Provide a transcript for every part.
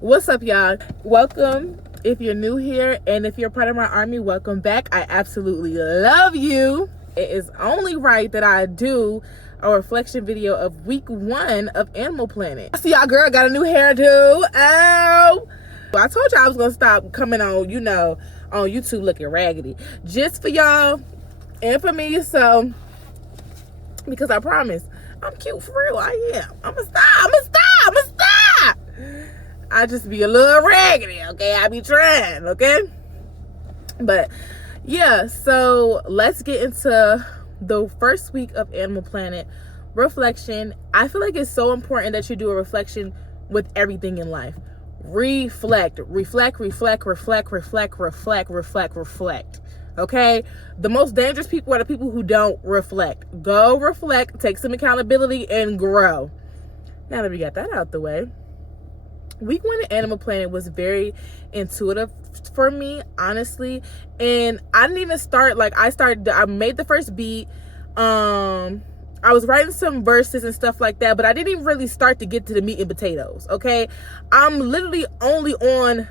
What's up, y'all? Welcome if you're new here, and if you're part of my army, welcome back. I absolutely love you. It is only right that I do a reflection video of week 1 of Animal Planet. I see y'all girl got a new hairdo. Oh, I told y'all I was gonna stop coming on, on YouTube looking raggedy, just for y'all and for me. So, because I promise I'm cute for real. I am. I'ma stop. I just be a little raggedy, okay? I be trying, okay? But yeah, so let's get into the first week of Animal Planet reflection. I feel like it's so important that you do a reflection with everything in life. Reflect. Okay? The most dangerous people are the people who don't reflect. Go reflect, take some accountability, and grow. Now that we got that out the way, week 1 of Animal Planet was very intuitive for me, honestly. And I didn't even start, I made the first beat. I was writing some verses and stuff like that, but I didn't even really start to get to the meat and potatoes, okay? I'm literally only on,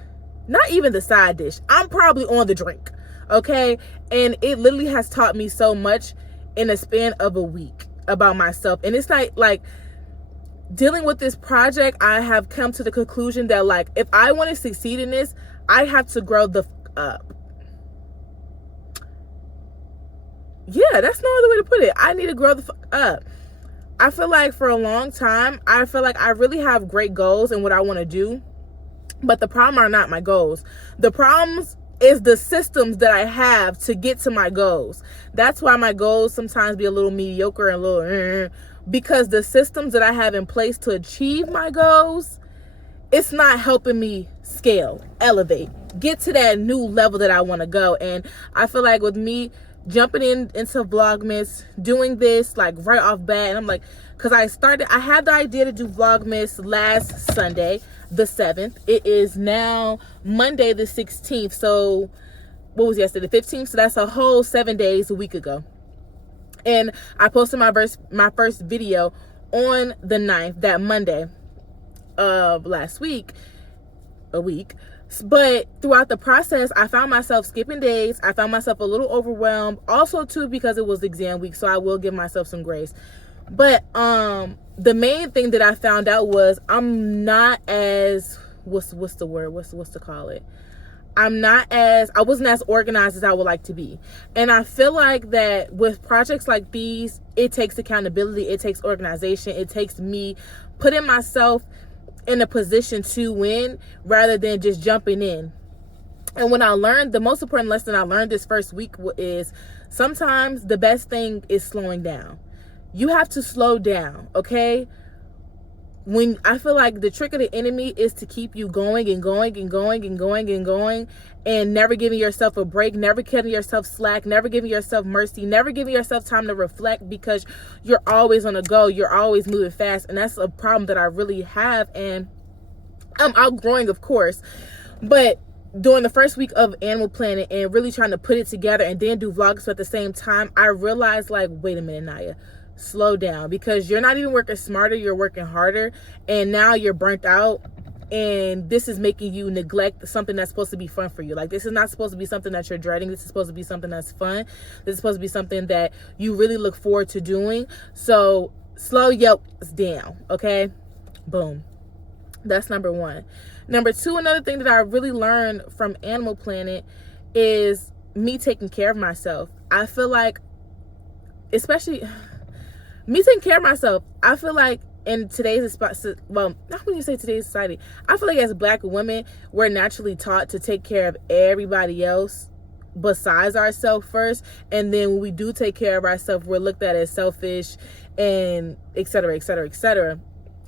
not even the side dish. I'm probably on the drink, okay? And it literally has taught me so much in a span of a week about myself. And it's like dealing with this project, I have come to the conclusion that, like, if I want to succeed in this, I have to grow the up. Yeah, that's no other way to put it. I need to grow the up. I feel like for a long time, I feel like I really have great goals and what I want to do, but the problem are not my goals. The problems is the systems that I have to get to my goals. That's why my goals sometimes be a little mediocre and a little because the systems that I have in place to achieve my goals, it's not helping me scale, elevate, get to that new level that I want to go. And I feel like with me jumping into Vlogmas, doing this like right off bat, and I'm like, because I had the idea to do Vlogmas last Sunday, the 7th. It is now Monday, the 16th. So what was yesterday, the 15th? So that's a whole 7 days, a week ago. And I posted my first video on the 9th, that Monday of last week, a week. But throughout the process, I found myself skipping days. I found myself a little overwhelmed. Also, too, because it was exam week, so I will give myself some grace. But the main thing that I found out was I'm not as, what's the word? What's to call it? I wasn't as organized as I would like to be. And I feel like that with projects like these, it takes accountability, it takes organization, it takes me putting myself in a position to win rather than just jumping in. And when I learned, the most important lesson I learned this first week is sometimes the best thing is slowing down. You have to slow down, okay? When I feel like the trick of the enemy is to keep you going and never giving yourself a break, never cutting yourself slack, never giving yourself mercy, never giving yourself time to reflect, because you're always on the go, you're always moving fast. And that's a problem that I really have, and I'm outgrowing, of course. But during the first week of Animal Planet and really trying to put it together and then do vlogs at the same time, I realized, like, wait a minute, Naya, slow down, because you're not even working smarter, you're working harder, and now you're burnt out, and this is making you neglect something that's supposed to be fun for you. Like, this is not supposed to be something that you're dreading. This is supposed to be something that's fun. This is supposed to be something that you really look forward to doing. So slow your down, okay? Boom. That's number 1. Number 2, another thing that I really learned from Animal Planet is me taking care of myself. I feel like, especially me taking care of myself, I feel like in today's, well, not when you say today's society, I feel like as Black women, we're naturally taught to take care of everybody else besides ourselves first. And then when we do take care of ourselves, we're looked at as selfish and et cetera,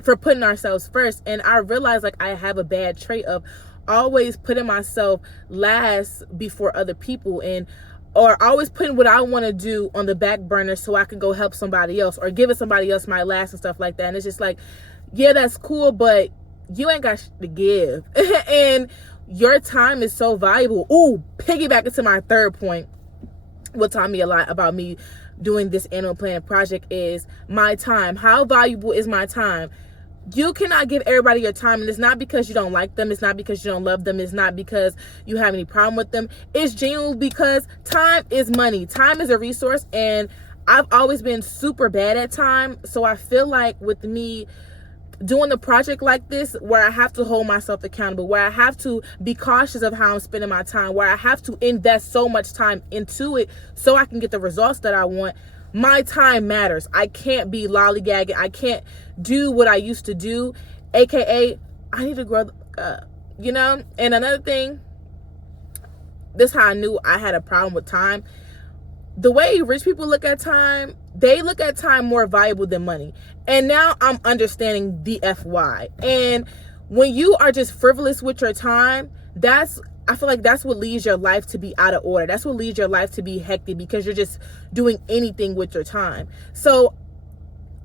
for putting ourselves first. And I realized, like, I have a bad trait of always putting myself last before other people, or always putting what I want to do on the back burner so I can go help somebody else or giving somebody else my last and stuff like that. And it's just like, yeah, that's cool, but you ain't got shit to give. And your time is so valuable. Ooh, piggyback into my third point. What taught me a lot about me doing this Animal Planet project is my time. How valuable is my time? You cannot give everybody your time, and it's not because you don't like them, it's not because you don't love them, it's not because you have any problem with them. It's genuinely because time is money. Time is a resource, and I've always been super bad at time. So I feel like with me doing a project like this, where I have to hold myself accountable, where I have to be cautious of how I'm spending my time, where I have to invest so much time into it so I can get the results that I want, my time matters. I can't be lollygagging. I can't do what I used to do, aka I need to grow up, you know. And another thing, this is how I knew I had a problem with time. The way rich people look at time, they look at time more valuable than money. And now I'm understanding the FY. And when you are just frivolous with your time, I feel like that's what leads your life to be out of order. That's what leads your life to be hectic, because you're just doing anything with your time. So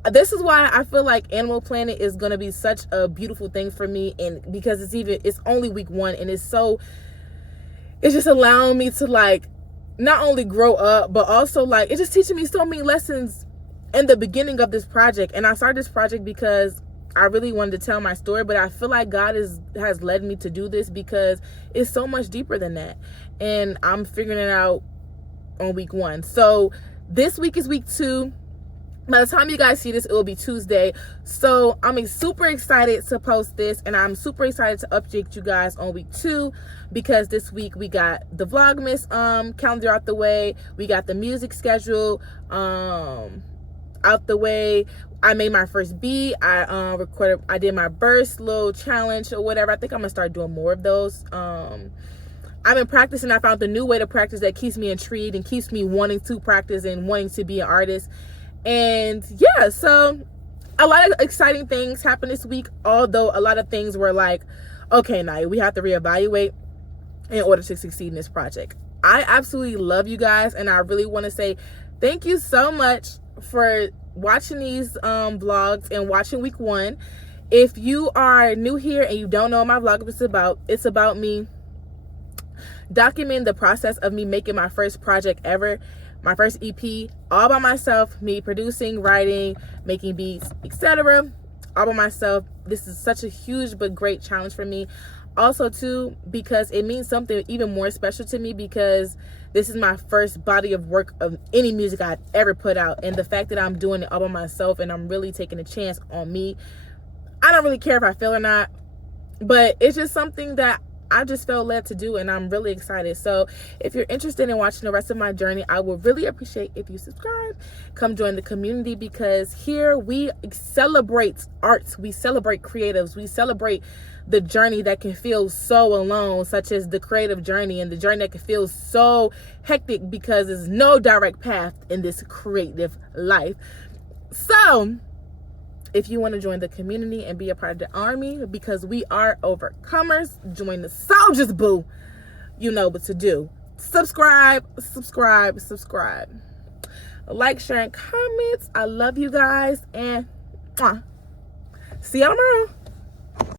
this is why I feel like Animal Planet is going to be such a beautiful thing for me. And because it's only week 1, and it's just allowing me to like not only grow up, but also like it's just teaching me so many lessons in the beginning of this project. And I started this project because I really wanted to tell my story, but I feel like God has led me to do this because it's so much deeper than that. And I'm figuring it out on week 1. So this week is week 2. By the time you guys see this, it will be Tuesday. So I'm super excited to post this, and I'm super excited to update you guys on week 2, because this week we got the Vlogmas calendar out the way. We got the music schedule out the way. I made my first beat. I did my burst little challenge or whatever. I think I'm gonna start doing more of those. I've been practicing. I found the new way to practice that keeps me intrigued and keeps me wanting to practice and wanting to be an artist. And yeah, so a lot of exciting things happened this week, although a lot of things were like, okay, now we have to reevaluate in order to succeed in this project. I absolutely love you guys, and I really want to say thank you so much for watching these vlogs and watching week 1. If you are new here and you don't know what my vlog is about, it's about me documenting the process of me making my first project ever, my first EP, all by myself, me producing, writing, making beats, etc., all by myself. This is such a huge but great challenge for me. Also too, because it means something even more special to me, because this is my first body of work of any music I've ever put out. And the fact that I'm doing it all by myself and I'm really taking a chance on me, I don't really care if I fail or not, but it's just something that I just felt led to do, and I'm really excited. So if you're interested in watching the rest of my journey, I would really appreciate if you subscribe. Come join the community, because here we celebrate arts, we celebrate creatives, we celebrate the journey that can feel so alone, such as the creative journey, and the journey that can feel so hectic because there's no direct path in this creative life. So if you want to join the community and be a part of the army, because we are overcomers, join the soldiers, boo. You know what to do. Subscribe. Like, share, and comments. I love you guys, and see y'all tomorrow.